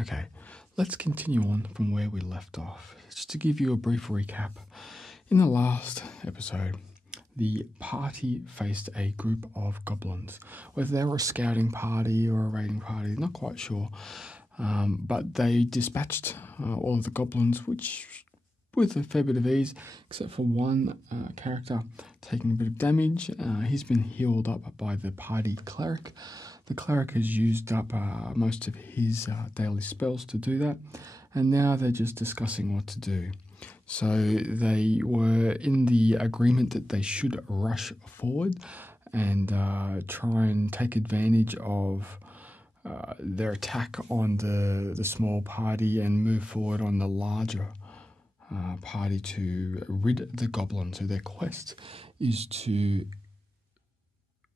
Okay, let's continue on from where we left off. Just to give you a brief recap, in the last episode, the party faced a group of goblins. Whether they were a scouting party or a raiding party, not quite sure. But they dispatched all of the goblins, which with a fair bit of ease, except for one character taking a bit of damage. He's been healed up by the party cleric. The cleric has used up most of his daily spells to do that, and now they're just discussing what to do. So they were in the agreement that they should rush forward and try and take advantage of their attack on the small party and move forward on the larger party to rid the goblin. So their quest is to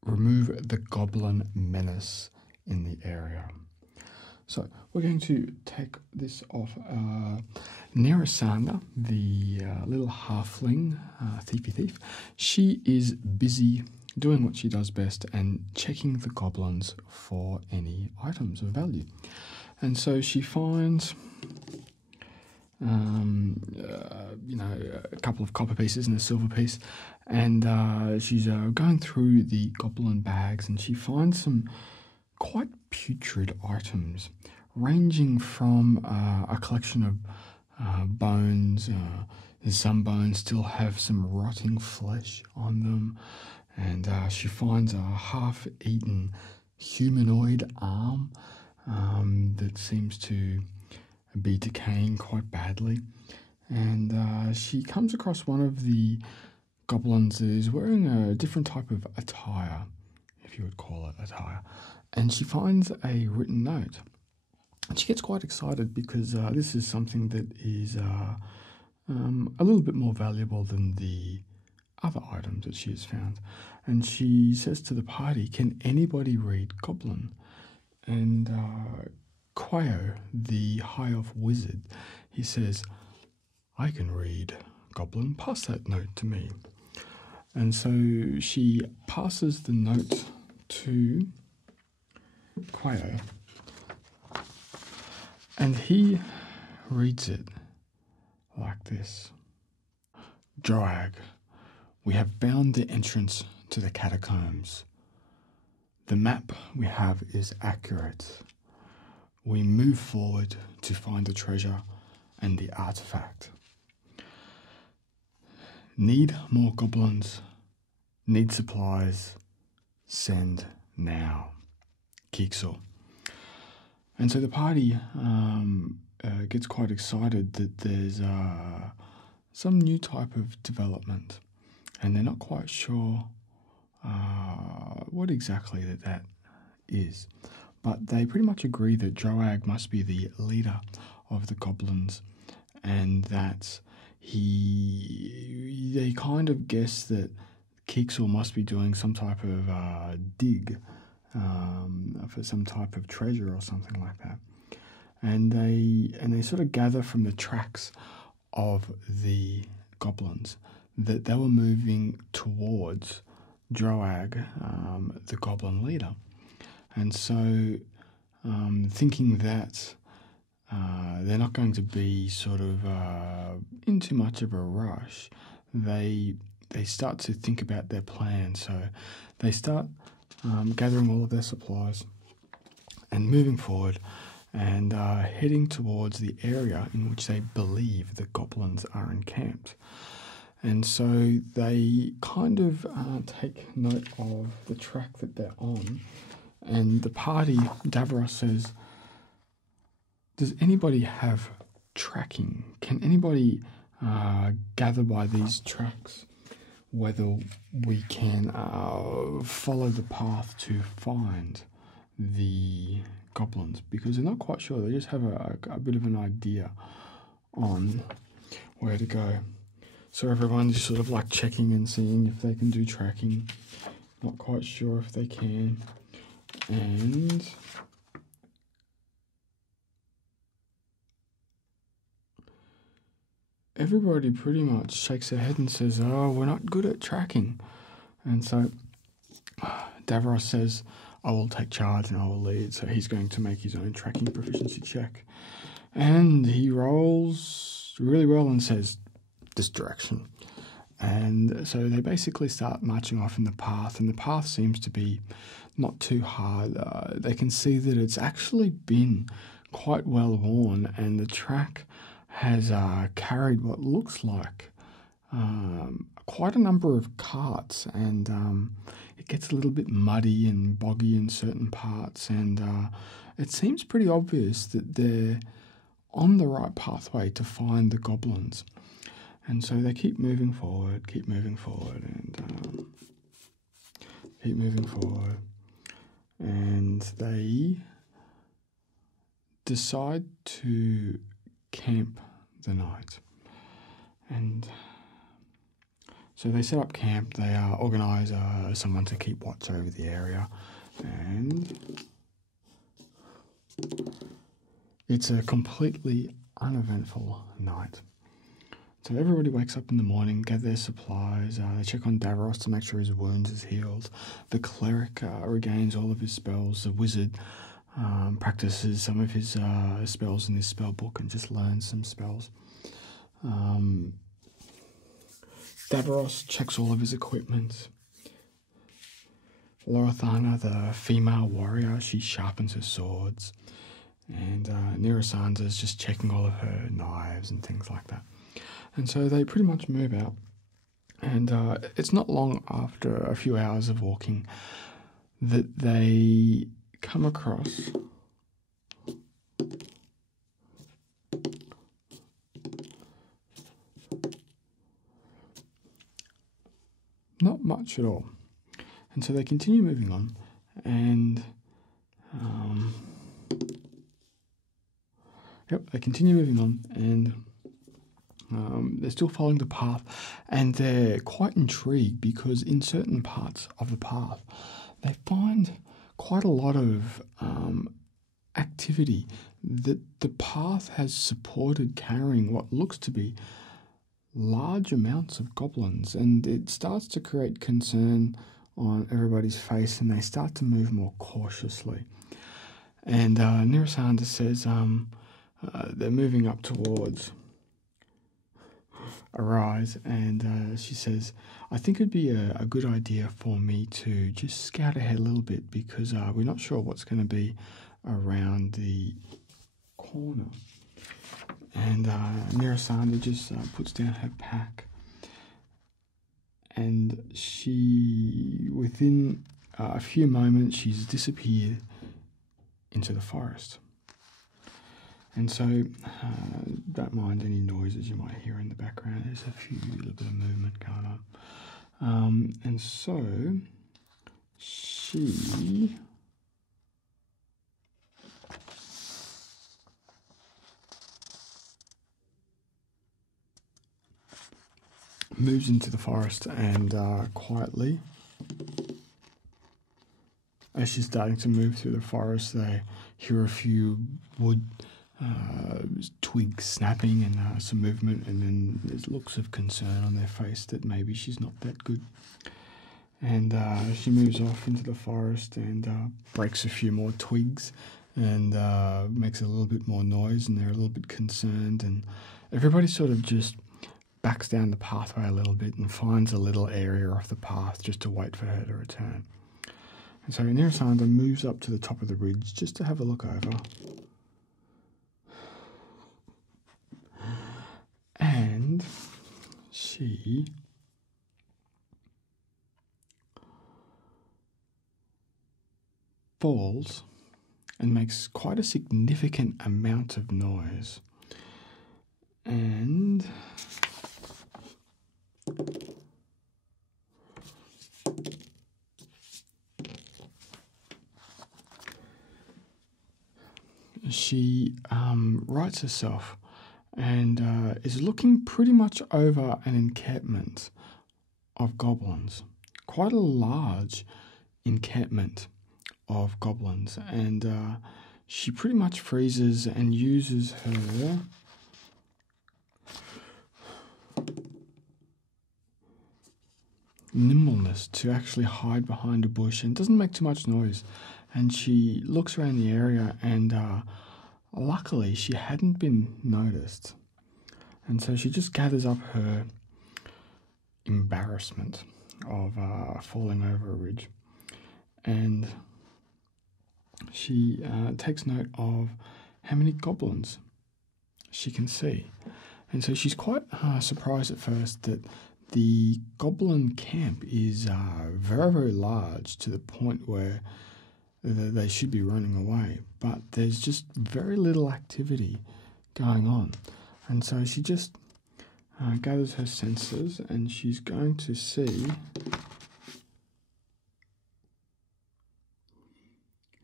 remove the goblin menace in the area. So we're going to take this off Nerasana, the little halfling thiefy thief. She is busy doing what she does best and checking the goblins for any items of value. And so she finds a couple of copper pieces and a silver piece, and she's going through the goblin bags, and she finds some quite putrid items, ranging from a collection of bones. Some bones still have some rotting flesh on them, and she finds a half-eaten humanoid arm that seems to be decaying quite badly. And she comes across one of the goblins that is wearing a different type of attire, if you would call it attire, and she finds a written note. And she gets quite excited because this is something that is a little bit more valuable than the other items that she has found. And she says to the party, "Can anybody read Goblin?" And Quayo, the high elf wizard, he says, "I can read Goblin, pass that note to me." And so she passes the note to Quayo, and he reads it like this: "Droag, we have found the entrance to the catacombs. The map we have is accurate. We move forward to find the treasure and the artifact. Need more goblins, need supplies, send now. Kixel." And so the party gets quite excited that there's some new type of development, and they're not quite sure what exactly that is. But they pretty much agree that Droag must be the leader of the goblins, and that they kind of guess that Kixel must be doing some type of dig for some type of treasure or something like that. And they sort of gather from the tracks of the goblins that they were moving towards Droag, the goblin leader. And so, thinking that they're not going to be sort of in too much of a rush, they start to think about their plan. So they start gathering all of their supplies and moving forward and heading towards the area in which they believe the goblins are encamped. And so they kind of take note of the track that they're on. And the party, Davros says, "Does anybody have tracking? Can anybody gather by these tracks whether we can follow the path to find the goblins?" Because they're not quite sure. They just have a bit of an idea on where to go. So everyone's just sort of like checking and seeing if they can do tracking. Not quite sure if they can. And everybody pretty much shakes their head and says, "Oh, we're not good at tracking." And so Davros says, I will take charge and I will lead. So he's going to make his own tracking proficiency check. And he rolls really well and says, this direction. And so they basically start marching off in the path, and the path seems to be not too hard. They can see that it's actually been quite well worn, and the track has carried what looks like quite a number of carts, and it gets a little bit muddy and boggy in certain parts, and it seems pretty obvious that they're on the right pathway to find the goblins. And so they keep moving forward, and keep moving forward, and they decide to camp the night. And so they set up camp. They organise someone to keep watch over the area, and it's a completely uneventful night. So everybody wakes up in the morning, gather their supplies, they check on Davros to make sure his wounds is healed. The cleric regains all of his spells. The wizard practices some of his spells in his spell book and just learns some spells. Davros checks all of his equipment. Lorithana, the female warrior, she sharpens her swords. And Nirasandra's just checking all of her knives and things like that. And so they pretty much move out. And it's not long after a few hours of walking that they come across not much at all. And so they continue moving on, and they continue moving on, and they're still following the path, and they're quite intrigued because in certain parts of the path they find quite a lot of activity that the path has supported carrying what looks to be large amounts of goblins, and it starts to create concern on everybody's face, and they start to move more cautiously. And Nirasandra says they're moving up towards Arise, and she says, I think it'd be a good idea for me to just scout ahead a little bit, because we're not sure what's going to be around the corner. And Nirasandra just puts down her pack, and she, within a few moments, she's disappeared into the forest. And so, don't mind any noises you might hear in the background. There's a little bit of movement going on. And so, she moves into the forest, and quietly, as she's starting to move through the forest, they hear a few wood twigs snapping and some movement, and then there's looks of concern on their face that maybe she's not that good. And she moves off into the forest and breaks a few more twigs and makes a little bit more noise, and they're a little bit concerned, and everybody sort of just backs down the pathway a little bit and finds a little area off the path just to wait for her to return. And so Nirasandra moves up to the top of the ridge just to have a look over. And she falls and makes quite a significant amount of noise. And she rights herself and is looking pretty much over an encampment of goblins, quite a large encampment of goblins, and she pretty much freezes and uses her nimbleness to actually hide behind a bush and doesn't make too much noise. And she looks around the area, and luckily she hadn't been noticed. And so she just gathers up her embarrassment of falling over a ridge, and she takes note of how many goblins she can see. And so she's quite surprised at first that the goblin camp is very, very large, to the point where they should be running away, but there's just very little activity going on. And so she just gathers her senses, and she's going to see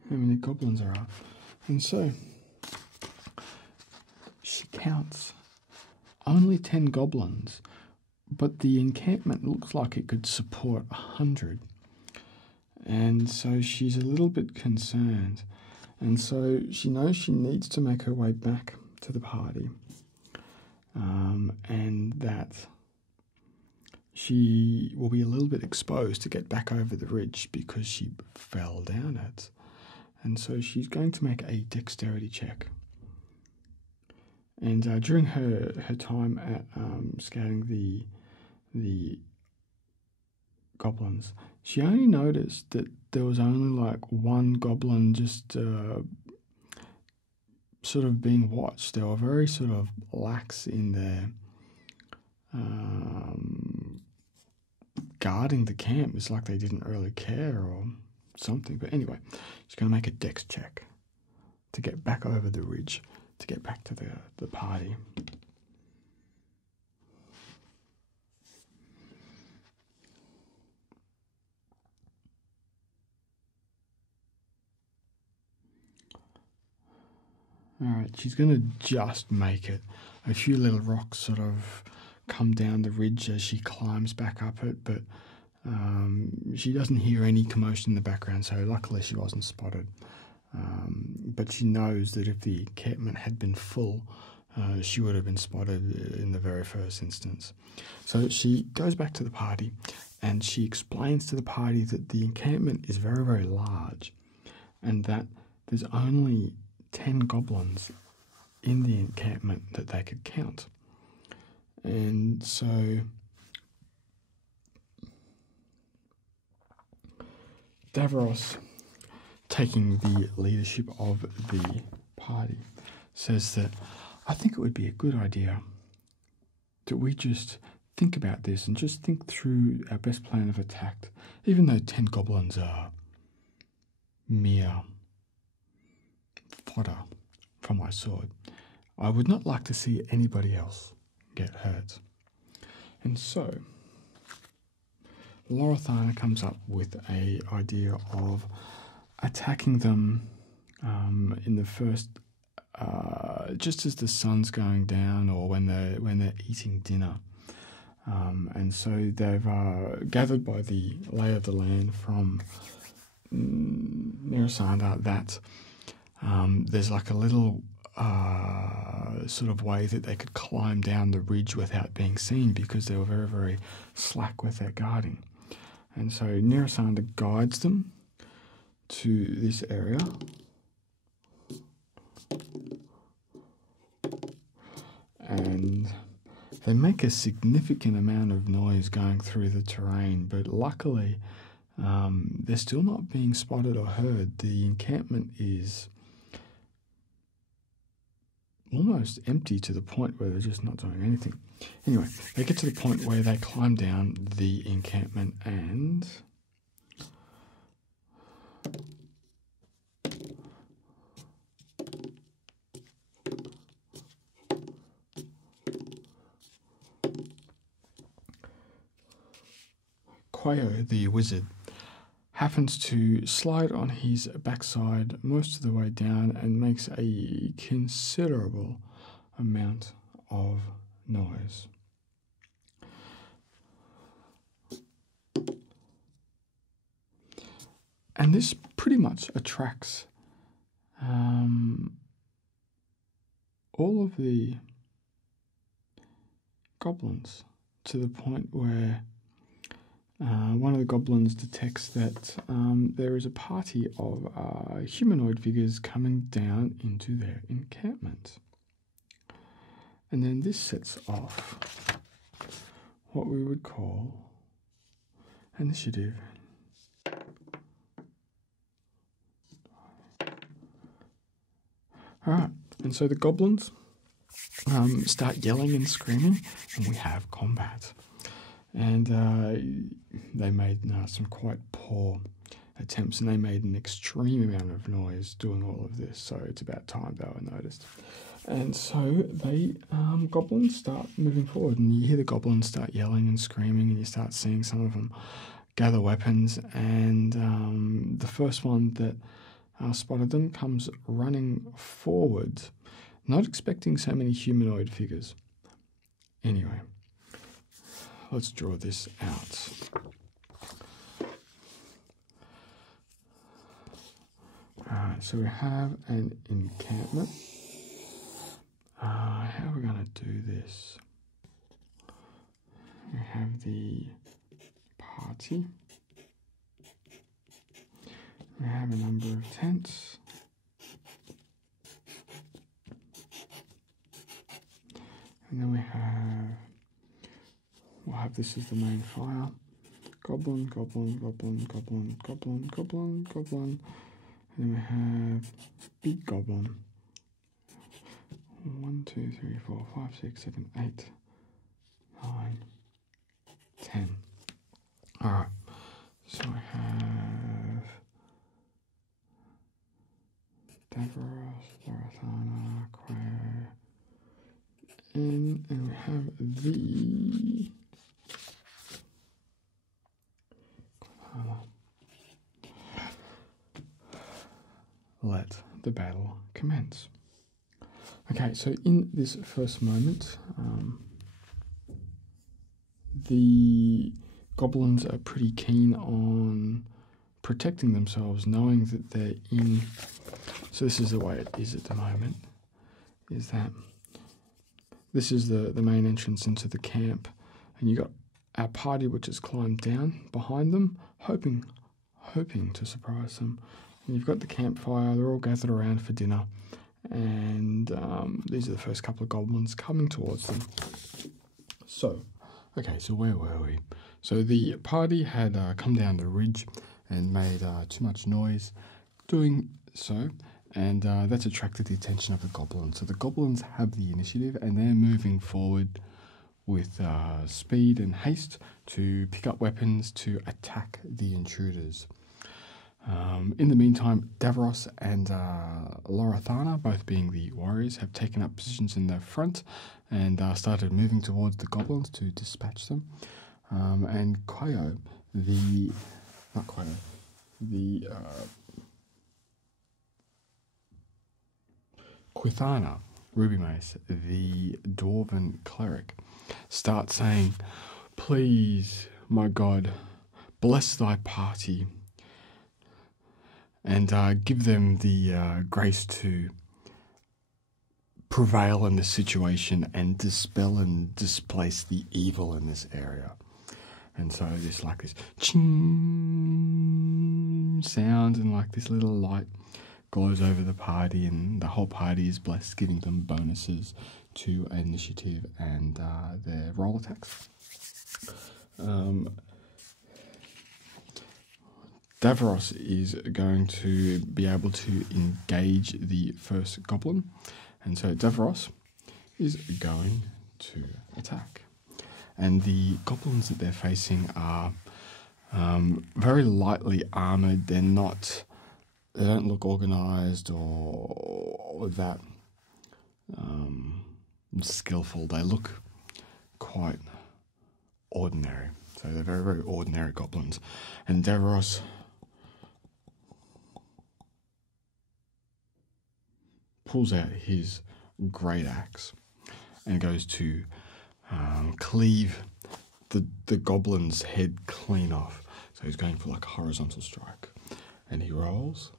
how many goblins there are. And so she counts only 10 goblins, but the encampment looks like it could support 100. And so she's a little bit concerned. And so she knows she needs to make her way back to the party. And that she will be a little bit exposed to get back over the ridge because she fell down it. And so she's going to make a dexterity check. And during her time at scouting the goblins, she only noticed that there was only like one goblin just sort of being watched. They were very sort of lax in their guarding the camp. It's like they didn't really care or something. But anyway, she's going to make a dex check to get back over the ridge, to get back to the party. Alright, she's going to just make it. A few little rocks sort of come down the ridge as she climbs back up it, but she doesn't hear any commotion in the background, so luckily she wasn't spotted. But she knows that if the encampment had been full, she would have been spotted in the very first instance. So she goes back to the party, and she explains to the party that the encampment is very, very large, and that there's only 10 goblins in the encampment that they could count. And so Davros, taking the leadership of the party, says that I think it would be a good idea that we just think about this and just think through our best plan of attack, even though 10 goblins are mere fodder for my sword. I would not like to see anybody else get hurt. And so Lorithana comes up with an idea of attacking them in the first, just as the sun's going down, or when they're eating dinner. And so they've gathered by the lay of the land from Nerisanda that there's like a little sort of way that they could climb down the ridge without being seen, because they were very, very slack with their guarding. And so Nerisanda guides them to this area. And they make a significant amount of noise going through the terrain, but luckily they're still not being spotted or heard. The encampment is almost empty, to the point where they're just not doing anything. Anyway, they get to the point where they climb down the encampment, and Quayo, the wizard, happens to slide on his backside most of the way down and makes a considerable amount of noise. And this pretty much attracts all of the goblins, to the point where one of the goblins detects that there is a party of humanoid figures coming down into their encampment. And then this sets off what we would call initiative. Alright, and so the goblins start yelling and screaming, and we have combat. And they made some quite poor attempts, and they made an extreme amount of noise doing all of this, so it's about time they were noticed. And so they goblins start moving forward, and you hear the goblins start yelling and screaming, and you start seeing some of them gather weapons, and the first one that spotted them comes running forward, not expecting so many humanoid figures. Anyway, let's draw this out. Alright, so we have an encampment. How are we going to do this? We have the party. We have a number of tents. And then we'll have this as the main fire. Goblin, goblin, goblin, goblin, goblin, goblin, goblin. And then we have big goblin. 1, 2, 3, 4, 5, 6, 7, 8, 9, 10. Alright, so I have Davros, Larathana, Quayo, and we have the let the battle commence. Okay, so in this first moment, the goblins are pretty keen on protecting themselves, knowing that they're in. So this is the way it is at the moment, is that this is the main entrance into the camp, and you got our party which has climbed down behind them, hoping to surprise them. And you've got the campfire, they're all gathered around for dinner, and these are the first couple of goblins coming towards them. So, okay, so where were we? So the party had come down the ridge and made too much noise doing so, and that's attracted the attention of the goblins. So the goblins have the initiative, and they're moving forward with speed and haste to pick up weapons to attack the intruders. In the meantime, Davros and Larathana, both being the warriors, have taken up positions in the front and started moving towards the goblins to dispatch them. And Quayo, the Quithana, Ruby Mace, the dwarven cleric, starts saying, "Please, my God, bless thy party, and give them the grace to prevail in this situation and dispel and displace the evil in this area." And so there's like this ching sound, and like this little light glows over the party, and the whole party is blessed, giving them bonuses to initiative and their roll attacks. Davros is going to be able to engage the first goblin, and so Davros is going to attack. And the goblins that they're facing are very lightly armoured. They don't look organised or that skillful. They look quite ordinary. So they're very, very ordinary goblins. And Davros pulls out his great axe and goes to cleave the goblin's head clean off. So he's going for like a horizontal strike. And he rolls.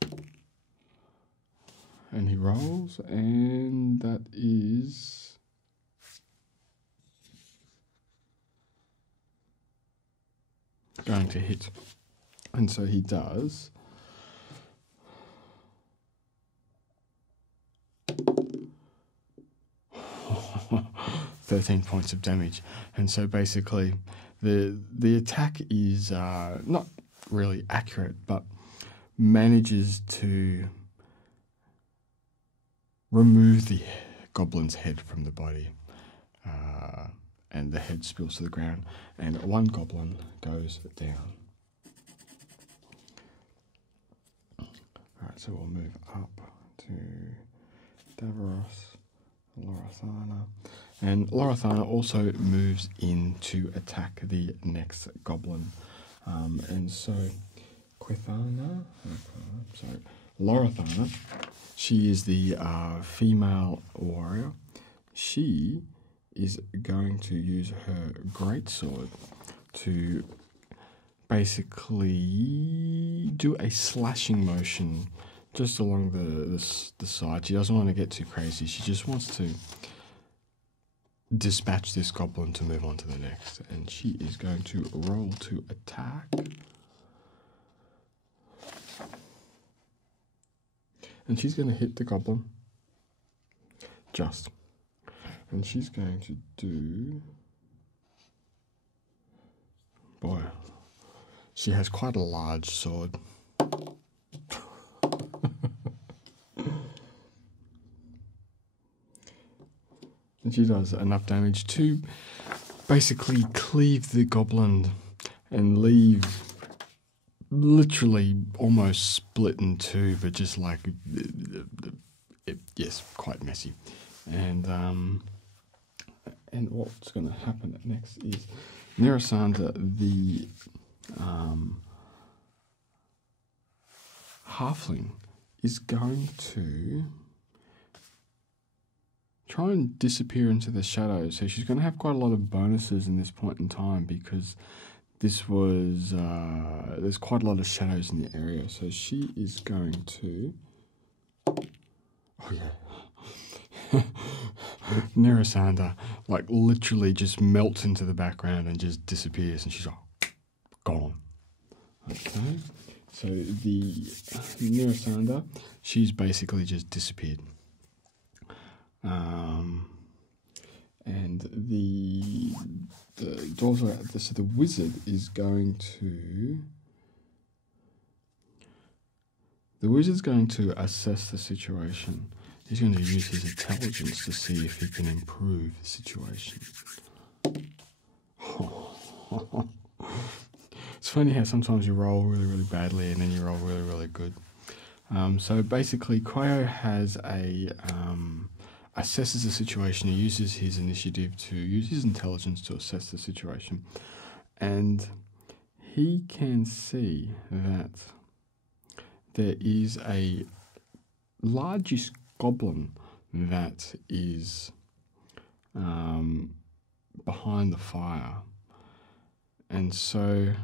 And he rolls, and that is going to hit. And so he does 13 points of damage. And so basically the attack is not really accurate, but manages to remove the goblin's head from the body. And the head spills to the ground, and one goblin goes down. Alright, so we'll move up to Davros, Lorithana. And Lorithana also moves in to attack the next goblin. And so Lorithana, she is the female warrior. She is going to use her greatsword to basically do a slashing motion just along the side. She doesn't want to get too crazy. She just wants to dispatch this goblin to move on to the next. And she is going to roll to attack. And she's going to hit the goblin. Just. And she's going to do... Boy, she has quite a large sword. And she does enough damage to basically cleave the goblin and leave literally almost split in two, but just like, yes, quite messy. And what's going to happen next is Nerasandra, the halfling, is going to try and disappear into the shadows. So she's going to have quite a lot of bonuses in this point in time because this was there's quite a lot of shadows in the area. So she is going to... Oh yeah. Nerasandra, like, literally just melts into the background and just disappears, and she's like, gone. Okay, so the Nerasandra, she's basically just disappeared. And the daughter, so the wizard is going to... The wizard's going to assess the situation. He's going to use his intelligence to see if he can improve the situation. It's funny how sometimes you roll really, really badly and then you roll really, really good. So basically, Quayo has assesses the situation. He uses his initiative to use his intelligence to assess the situation. And he can see that there is a largish goblin that is behind the fire. And so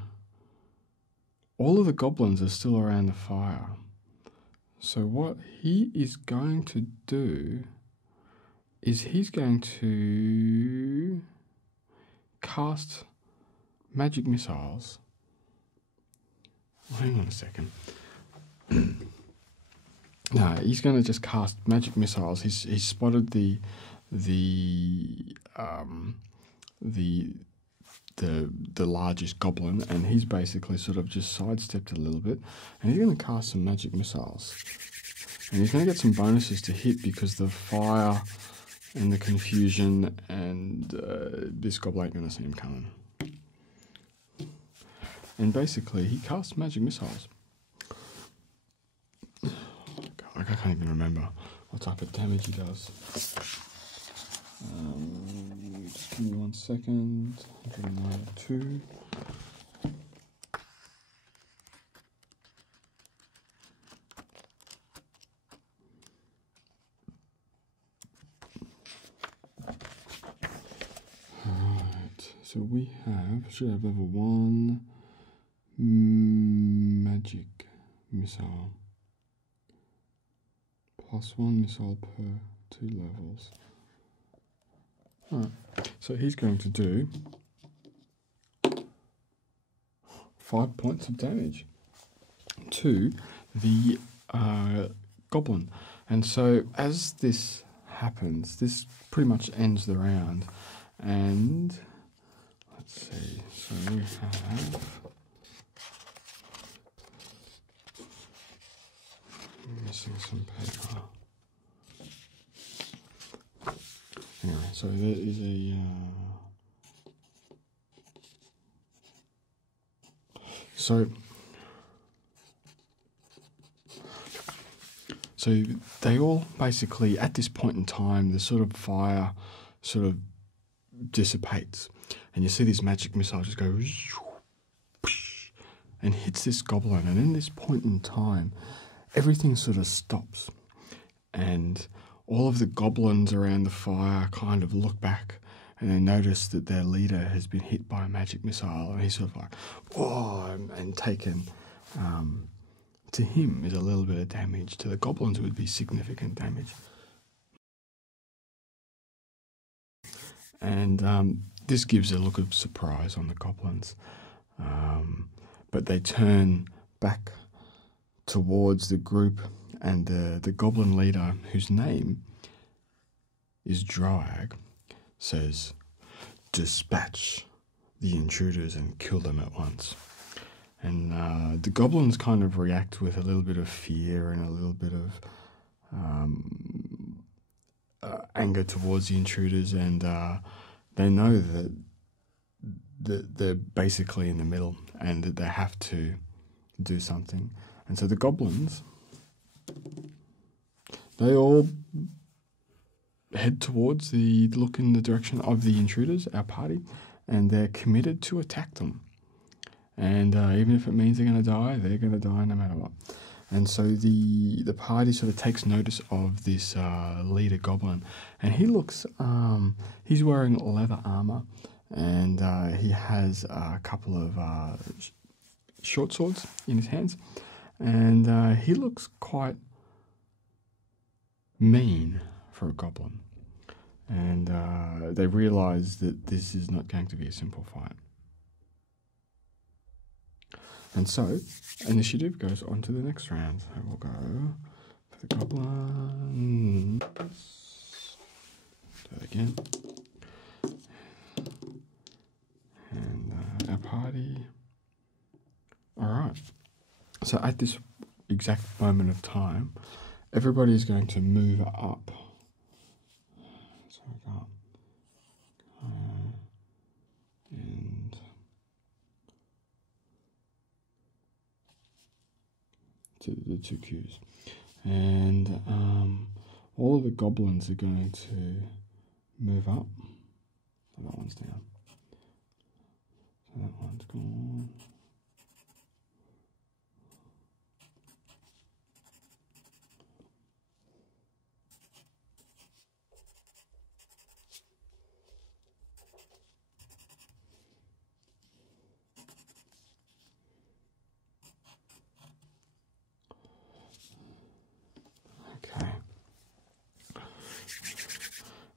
all of the goblins are still around the fire. So what he is going to do is he's going to cast magic missiles. Hang on a second. No, he's going to just cast magic missiles. He's spotted the largest goblin, and he's basically sort of just sidestepped a little bit, and he's going to cast some magic missiles. And he's going to get some bonuses to hit because the fire and the confusion, and this goblin ain't going to see him coming. And basically, he casts magic missiles. I can't even remember what type of damage he does. Just give me 1 second. 192. Alright, so we should have level 1 magic missile. +1 missile per 2 levels. Alright, so he's going to do 5 points of damage to the goblin. And so as this happens, this pretty much ends the round. And let's see, so we have missing some paper. Anyway, so there is a so they all basically, at this point in time, the sort of fire sort of dissipates, and you see this magic missile just go and hits this goblin, and in this point in time, everything sort of stops, and all of the goblins around the fire kind of look back, and they notice that their leader has been hit by a magic missile, and he's sort of like, whoa, and taken. To him is a little bit of damage. To the goblins it would be significant damage. And this gives a look of surprise on the goblins. But they turn back towards the group, and the goblin leader, whose name is Droag, says, "Dispatch the intruders and kill them at once." And the goblins kind of react with a little bit of fear and a little bit of anger towards the intruders, and they know that they're basically in the middle and that they have to do something. And so the goblins, they all head towards look in the direction of the intruders, our party, and they're committed to attack them. And even if it means they're going to die no matter what. And so the party sort of takes notice of this leader goblin, and he looks, he's wearing leather armor, and he has a couple of short swords in his hands, and he looks quite mean for a goblin. And they realise that this is not going to be a simple fight. And so, initiative goes on to the next round. So we'll go for the goblin. Do it again. And our party. Alright. So at this exact moment of time, everybody is going to move up. So we got and to the two queues, and all of the goblins are going to move up. So that one's down. So that one's gone.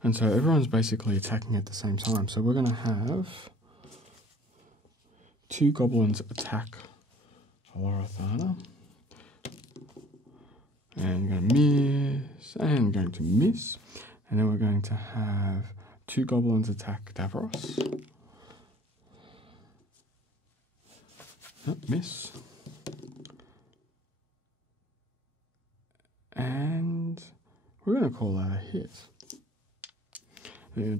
And so everyone's basically attacking at the same time. So we're going to have two goblins attack Alarathana. And going to miss, and going to miss. And then we're going to have two goblins attack Davros. Oh, miss. And we're going to call that a hit.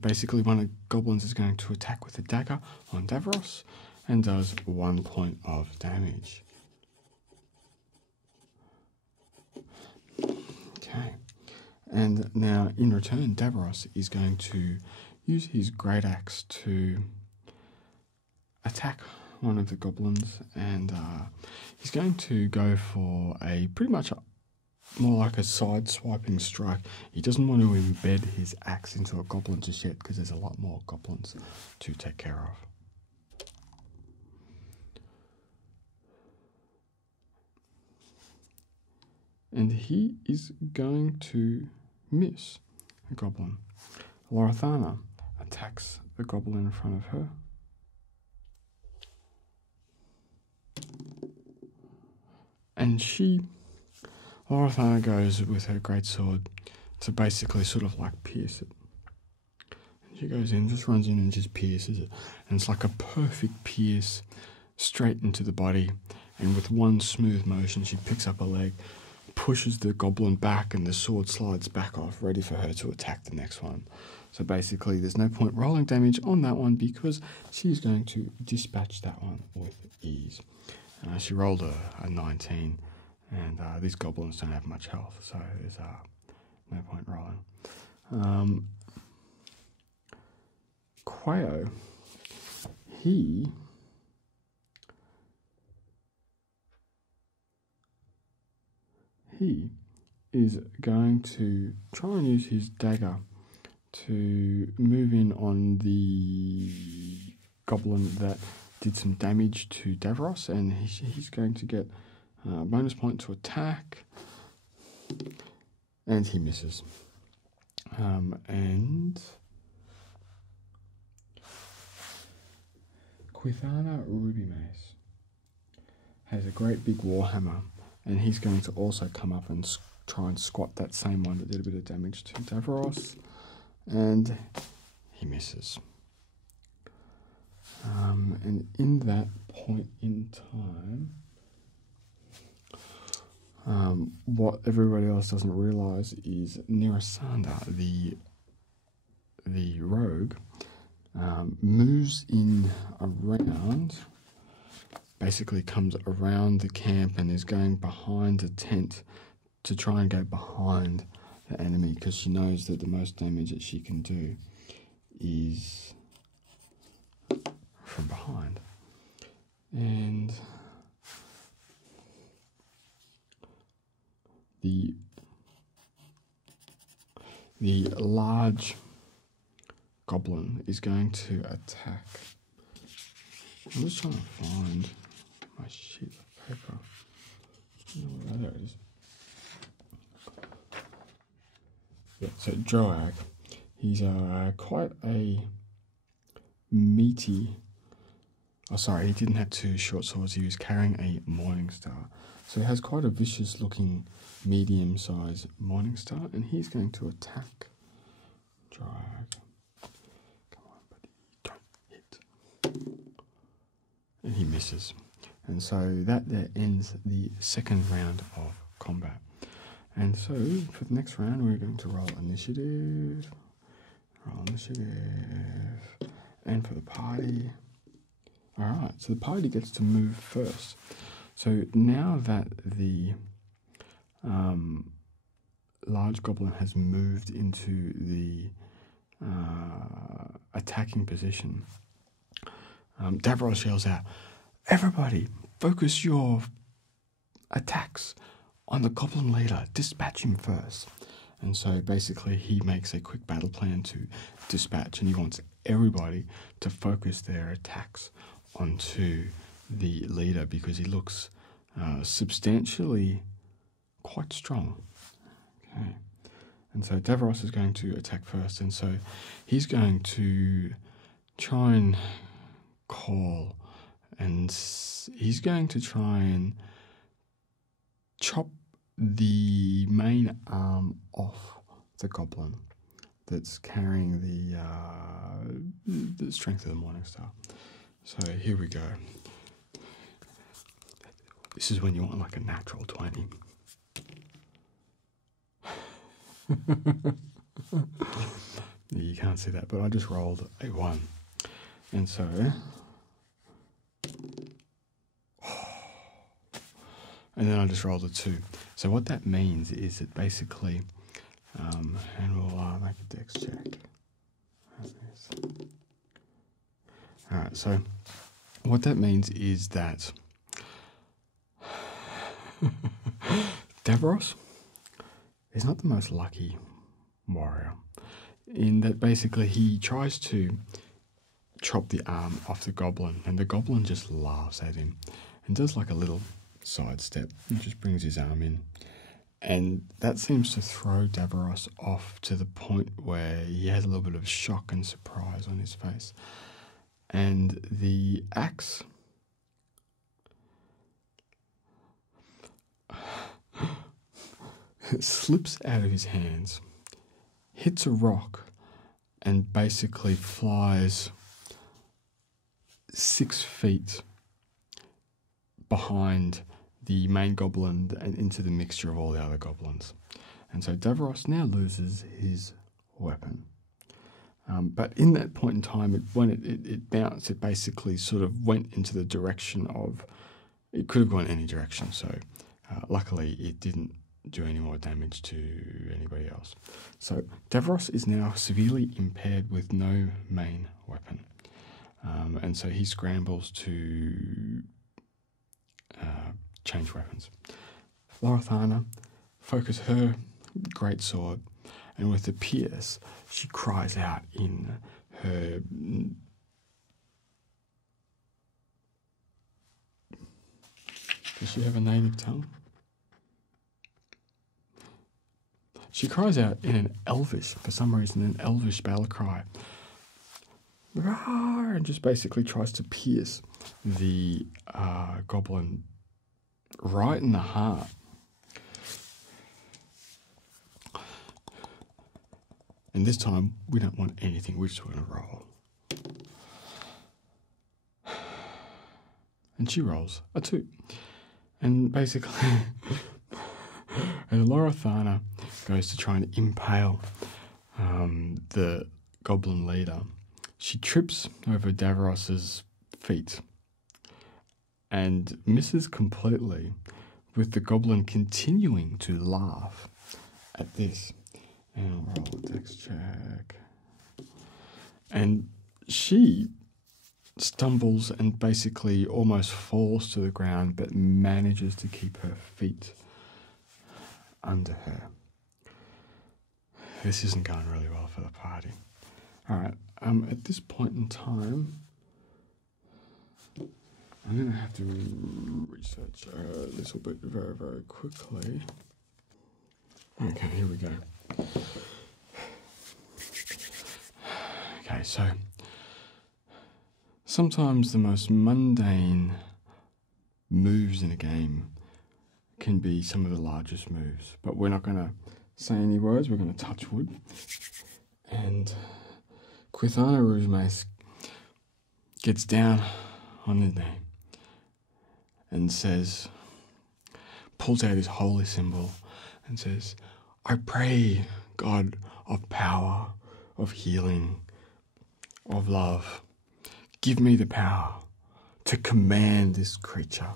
Basically, one of the goblins is going to attack with a dagger on Davros and does 1 point of damage. Okay. And now, in return, Davros is going to use his great axe to attack one of the goblins, and he's going to go for a pretty much more like a side-swiping strike. He doesn't want to embed his axe into a goblin just yet, because there's a lot more goblins to take care of. And he is going to miss a goblin. Lorithana attacks the goblin in front of her. and Lorithana goes with her greatsword to basically sort of like pierce it. And she goes in, just runs in and just pierces it. And it's like a perfect pierce straight into the body. And with one smooth motion, she picks up a leg, pushes the goblin back, and the sword slides back off, ready for her to attack the next one. So basically, there's no point rolling damage on that one because she's going to dispatch that one with ease. She rolled a 19, and these goblins don't have much health, so there's no point rolling. Quayo, he is going to try and use his dagger to move in on the goblin that did some damage to Davros, and he's going to get a bonus point to attack, and he misses. And Quithana Ruby Mace has a great big warhammer, and he's going to also come up and try and squat that same one that did a bit of damage to Davros, and he misses. And in that point in time, what everybody else doesn't realise is Nirasanda, the rogue, moves in around, basically comes around the camp and is going behind the tent to try and go behind the enemy, because she knows that the most damage that she can do is from behind. And the large goblin is going to attack. I'm just trying to find my sheet of paper. Oh, there it is. Yeah, so Droag, he's quite a meaty. Oh, sorry, he didn't have two short swords. He was carrying a Morningstar. So he has quite a vicious looking medium-sized Morningstar, and he's going to attack Droag. Come on, buddy, don't hit. And he misses. And so that ends the second round of combat. And so for the next round, we're going to roll initiative. And for the party. Alright, so the party gets to move first. So now that the large goblin has moved into the attacking position, Davros yells out, "Everybody, focus your attacks on the goblin leader. Dispatch him first." And so basically he makes a quick battle plan to dispatch, and he wants everybody to focus their attacks onto the leader because he looks substantially quite strong. Okay. And so Davros is going to attack first, and so he's going to try and call, and he's going to try and chop the main arm off the goblin that's carrying the strength of the Morningstar. So here we go. This is when you want like a natural 20. You can't see that, but I just rolled a 1. And so and then I just rolled a 2. So what that means is that basically, and we'll make a dex check. Alright, so what that means is that Davros is not the most lucky warrior, in that basically he tries to chop the arm off the goblin, and the goblin just laughs at him and does like a little sidestep and just brings his arm in. And that seems to throw Davros off to the point where he has a little bit of shock and surprise on his face. And the axe slips out of his hands, hits a rock, and basically flies 6 feet behind the main goblin and into the mixture of all the other goblins. And so Davros now loses his weapon. But in that point in time, when it bounced, it basically sort of went into the direction of, it could have gone any direction. So luckily it didn't do any more damage to anybody else. So Davros is now severely impaired with no main weapon. And so he scrambles to change weapons. Lorithana focus her great sword, and with the pierce, she cries out in her does she have a native tongue? She cries out in an elvish, for some reason, an elvish battle cry. And just basically tries to pierce the goblin right in the heart. And this time, we don't want anything, we're just going to roll. And she rolls a 2. And basically, as Lorithana goes to try and impale the goblin leader, she trips over Davros's feet and misses completely, with the goblin continuing to laugh at this. And I'll roll a dex check. And she stumbles and basically almost falls to the ground, but manages to keep her feet under her. This isn't going really well for the party. All right, at this point in time, I'm going to have to research a little bit very, very quickly. Okay, here we go. Okay, so sometimes the most mundane moves in a game can be some of the largest moves, but we're not going to say any words, we're going to touch wood. And Quithana Rouge gets down on his knee and says, pulls out his holy symbol and says, I pray, God of power, of healing, of love, give me the power to command this creature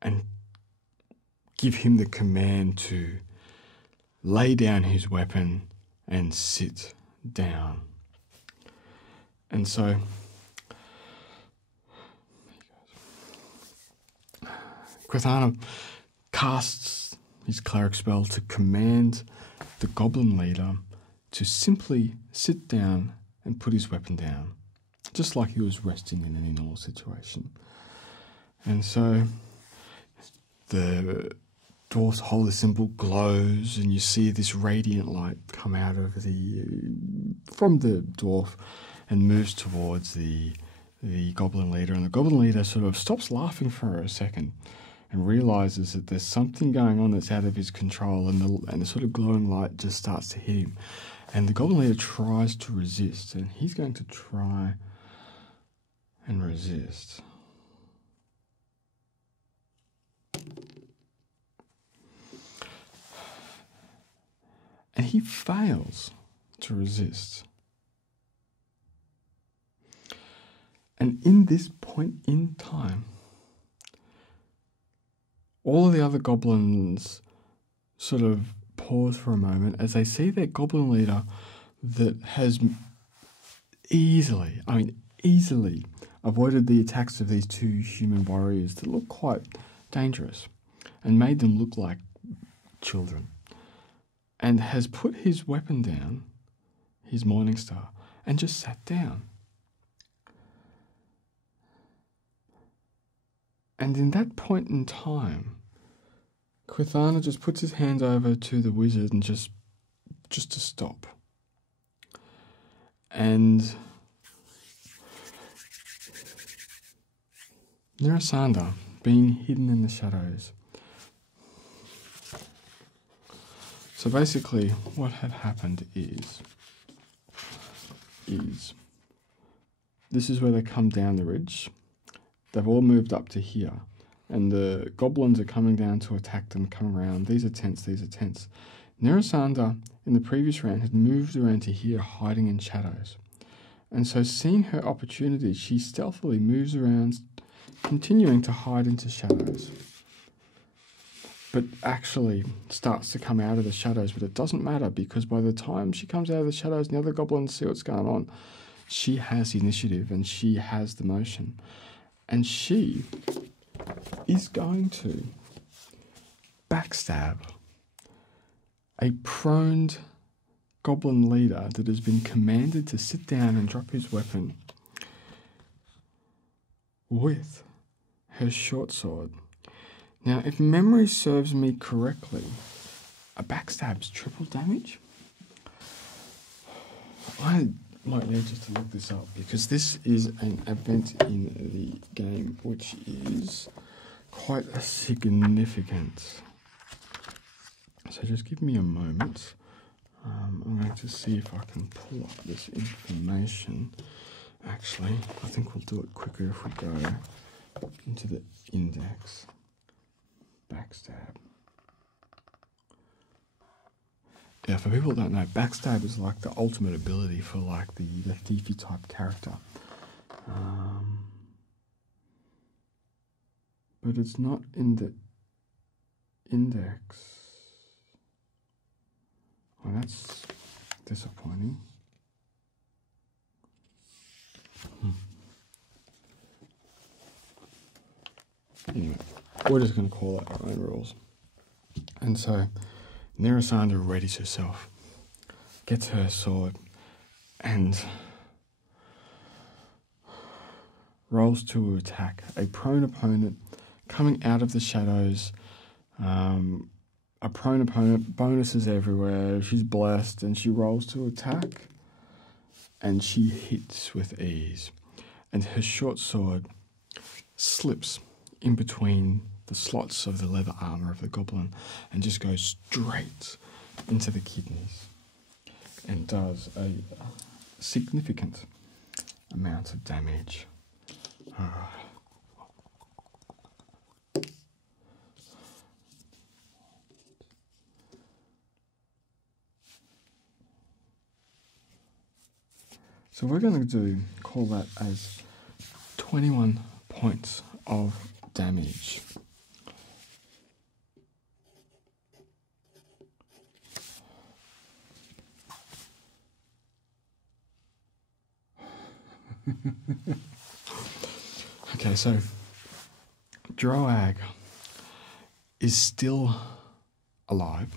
and give him the command to lay down his weapon and sit down. And so Quithana casts his cleric spell to command the goblin leader to simply sit down and put his weapon down, just like he was resting in any normal situation. And so the dwarf's holy symbol glows, and you see this radiant light come out of from the dwarf and moves towards the goblin leader. And the goblin leader sort of stops laughing for a second and realizes that there's something going on that's out of his control, and the sort of glowing light just starts to hit him. And the goblin leader tries to resist, and he's going to try and resist. And he fails to resist. And in this point in time, all of the other goblins sort of pause for a moment as they see their goblin leader that has easily avoided the attacks of these 2 human warriors that look quite dangerous and made them look like children, and has put his weapon down, his Morningstar, and just sat down. And in that point in time, Quithana just puts his hands over to the wizard and just to stop. And Narasanda being hidden in the shadows. So basically what had happened is this is where they come down the ridge. They've all moved up to here, and the goblins are coming down to attack them, come around. These are tents, these are tents. Nerasanda, in the previous round, had moved around to here, hiding in shadows. And so seeing her opportunity, she stealthily moves around, continuing to hide into shadows. But actually starts to come out of the shadows, but it doesn't matter, because by the time she comes out of the shadows and the other goblins see what's going on, she has the initiative and she has the motion. And she is going to backstab a proned goblin leader that has been commanded to sit down and drop his weapon with her short sword. Now, if memory serves me correctly, a backstab's triple damage? I might need just to look this up, because this is an event in the game which is quite significant. So just give me a moment. I'm going to see if I can pull up this information. Actually, I think we'll do it quicker if we go into the index. Backstab. Yeah, for people that don't know, backstab is like the ultimate ability for like the thiefy type character. But it's not in the index. Well, that's disappointing. Anyway, we're just going to call out our own rules. And so Nerasanda readies herself, gets her sword, and rolls to attack a prone opponent coming out of the shadows. A prone opponent, bonuses everywhere, she's blessed, and she rolls to attack, and she hits with ease. And her short sword slips in between the slots of the leather armour of the goblin and just goes straight into the kidneys and does a significant amount of damage. So we're going to call that as 21 points of damage. Okay, so Droag is still alive,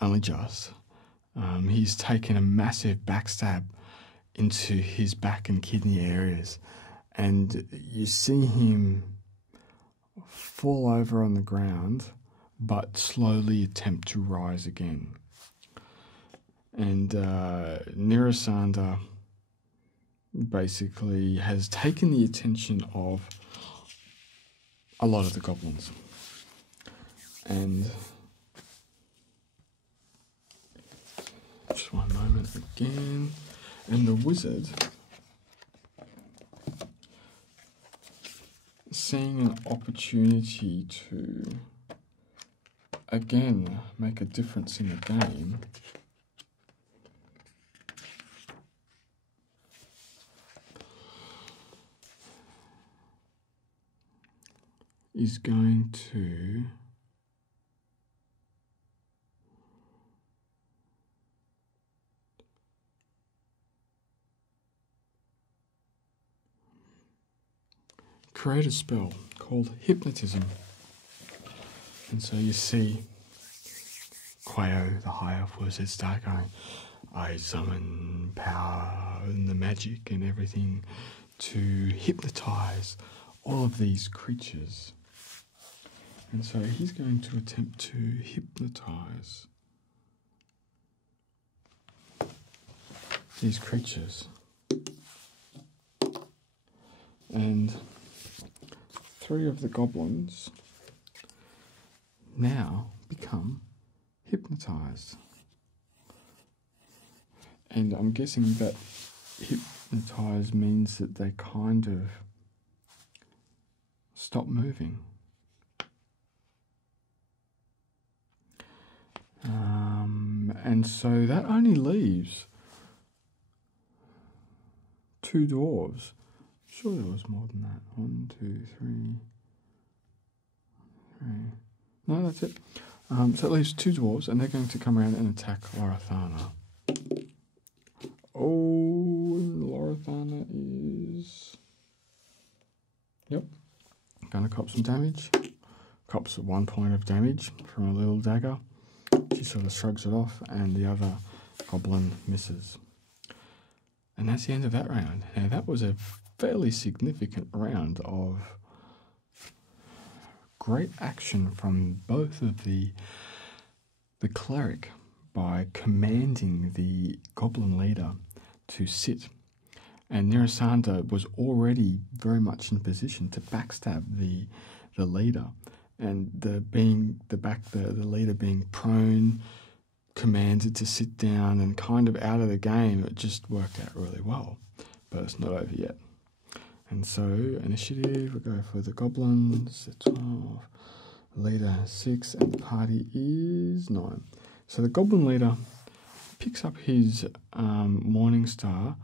only just. He's taken a massive backstab into his back and kidney areas, and you see him fall over on the ground but slowly attempt to rise again. And Nerasanda basically has taken the attention of a lot of the goblins, and just one moment again. And the wizard, seeing an opportunity to, again, make a difference in the game, is going to create a spell called Hypnotism. And so you see Quayo, the High Elf Wizard, start going, I summon power and the magic and everything to hypnotize all of these creatures. And so he's going to attempt to hypnotize these creatures. And 3 of the goblins now become hypnotized. And I'm guessing that hypnotized means that they kind of stop moving. And so that only leaves 2 dwarves. Sure, there was more than that. 1, 2, 3. No, that's it. So it leaves 2 dwarves, and they're going to come around and attack Lorithana. Oh, Lorithana is... Yep. Going to cop some damage. Cops 1 point of damage from a little dagger. She sort of shrugs it off, and the other goblin misses. And that's the end of that round. Now, that was a fairly significant round of great action from both of the cleric by commanding the goblin leader to sit. And Nerasanda was already very much in position to backstab the leader. And the leader being prone, commanded to sit down and kind of out of the game, it just worked out really well. But it's not over yet. And so, initiative, we go for the goblins, 12, leader has 6, and the party is 9. So the goblin leader picks up his Morning Star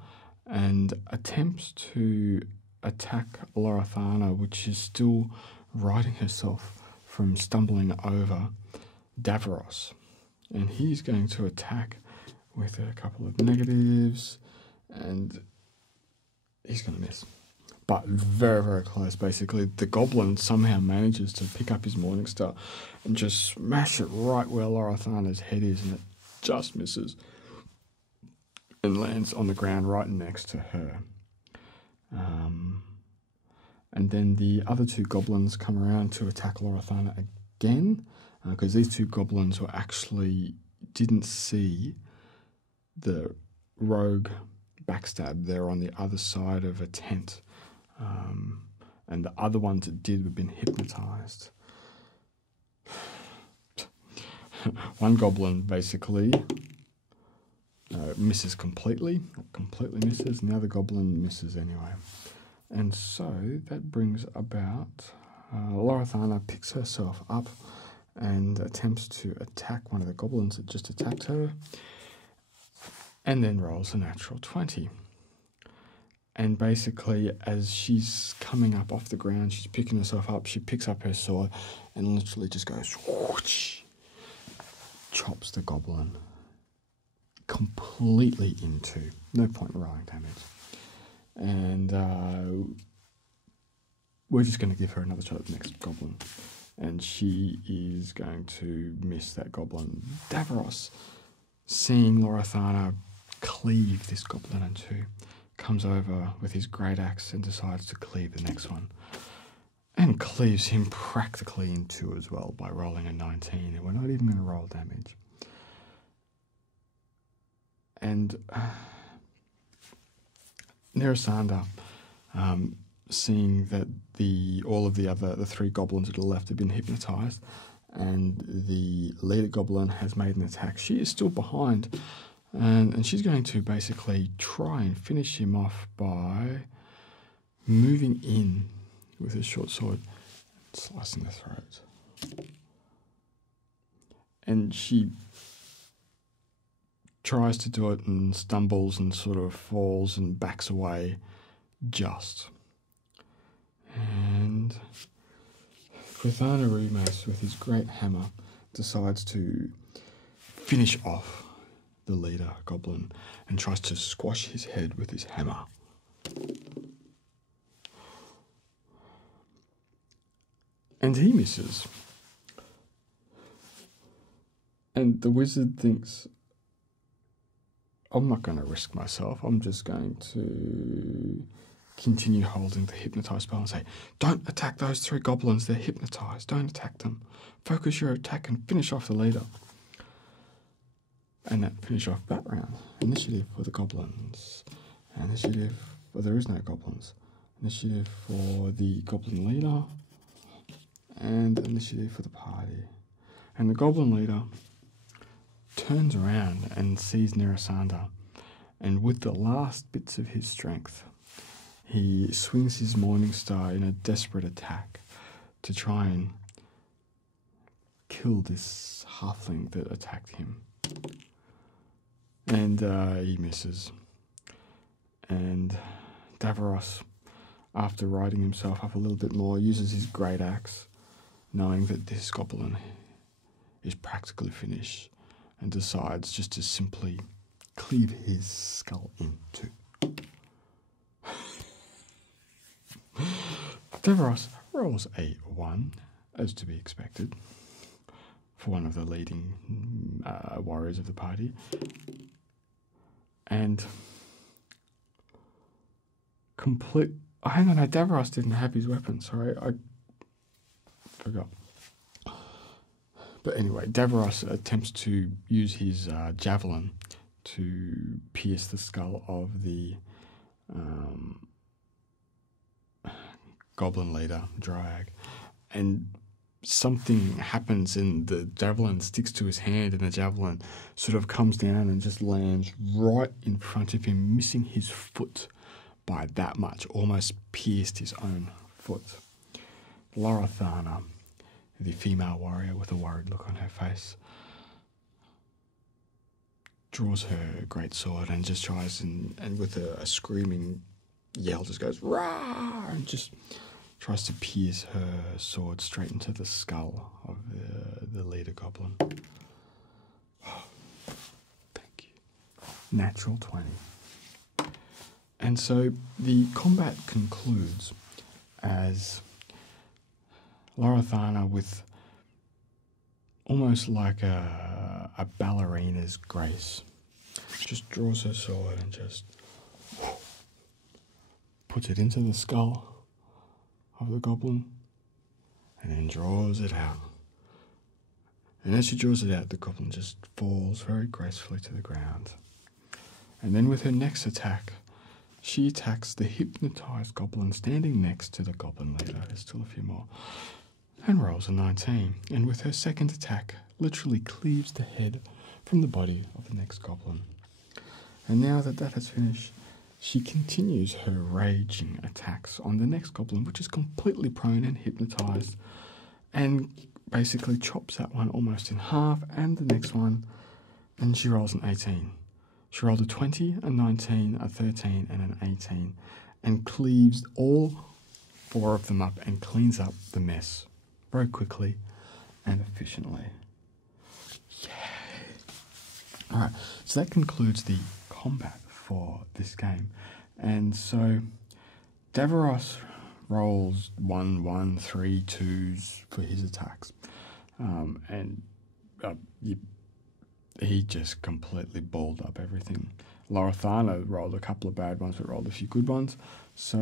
and attempts to attack Lorithana, which is still righting herself from stumbling over Davros. And he's going to attack with a couple of negatives, and he's going to miss. But very, very close, basically. The goblin somehow manages to pick up his Morning Star and just smash it right where Lorithana's head is, and it just misses and lands on the ground right next to her. And then the other 2 goblins come around to attack Lorithana again, because these 2 goblins were actually didn't see the rogue backstab. They're on the other side of a tent. And the other ones that did have been hypnotized. One goblin basically misses completely misses, and the other goblin misses anyway. And so that brings about Lorithana picks herself up and attempts to attack one of the goblins that just attacked her, and then rolls a natural 20. And basically, as she's coming up off the ground, she's picking herself up, she picks up her sword and literally just goes whoosh, chops the goblin completely in 2. No point in rolling damage. And we're just going to give her another shot at the next goblin. And she is going to miss that goblin. Davros, seeing Lorithana cleave this goblin in 2, comes over with his great axe and decides to cleave the next one. And cleaves him practically in 2 as well by rolling a 19. And we're not even going to roll damage. And Nerasanda, seeing that all of the 3 goblins that are left have been hypnotized, and the leader goblin has made an attack, she is still behind, and she's going to basically try and finish him off by moving in with her short sword and slicing the throat. And she tries to do it and stumbles and sort of falls and backs away just. And Quithana with his great hammer, decides to finish off the leader goblin and tries to squash his head with his hammer. And he misses. And the wizard thinks, I'm not going to risk myself. I'm just going to continue holding the hypnotized spell and say, don't attack those 3 goblins. They're hypnotized. Don't attack them. Focus your attack and finish off the leader. And that finish off that round. Initiative for the goblins. Initiative, well, there is no goblins. Initiative for the goblin leader. and initiative for the party. And the Goblin leader turns around and sees Nerasanda, and with the last bits of his strength, he swings his Morningstar in a desperate attack to try and kill this halfling that attacked him. And he misses. And Davros, after riding himself up a little bit more, uses his great axe, knowing that this goblin is practically finished, and decides just to simply cleave his skull in two. Davros rolls a 1, as to be expected, for one of the leading warriors of the party. And hang on, Davros didn't have his weapon, sorry, I forgot. But anyway, Davros attempts to use his javelin to pierce the skull of the Goblin leader, Dryag, and something happens and the javelin sticks to his hand, and the javelin sort of comes down and just lands right in front of him, missing his foot by that much, almost pierced his own foot. Lorothana, the female warrior with a worried look on her face, draws her great sword and just tries and with a screaming yell just goes rah, and just tries to pierce her sword straight into the skull of the leader goblin. Thank you. Natural 20. And so the combat concludes as Lorothana, with almost like a ballerina's grace, just draws her sword and just puts it into the skull of the goblin, and then draws it out. And as she draws it out, the goblin just falls very gracefully to the ground. And then with her next attack, she attacks the hypnotized goblin standing next to the goblin leader. There's still a few more. And rolls a 19. And with her second attack, literally cleaves the head from the body of the next goblin. And now that that has finished, she continues her raging attacks on the next goblin, which is completely prone and hypnotized, and basically chops that one almost in half, and the next one, and she rolls an 18. She rolled a 20, a 19, a 13, and an 18, and cleaves all 4 of them up and cleans up the mess very quickly and efficiently. Yay! Alright, so that concludes the combat for this game. And so Davros rolls 1, 1, 3, 2s for his attacks. He just completely balled up everything. Lorothana rolled a couple of bad ones, but rolled a few good ones. So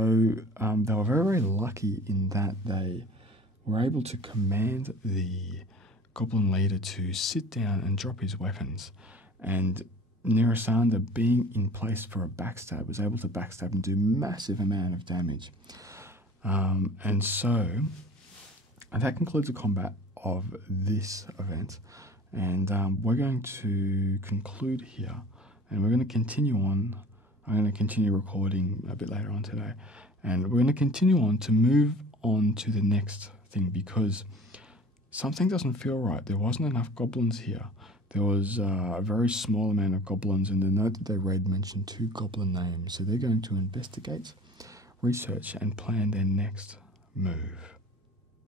they were very, very lucky in that they were able to command the goblin leader to sit down and drop his weapons. And Nerasanda, being in place for a backstab, was able to backstab and do massive amount of damage. And that concludes the combat of this event. And we're going to conclude here, and we're going to continue on. I'm going to continue recording a bit later on today, and we're going to continue on to move on to the next thing, because something doesn't feel right. There wasn't enough goblins here. There was a very small amount of goblins, and the note that they read mentioned 2 goblin names. So they're going to investigate, research, and plan their next move.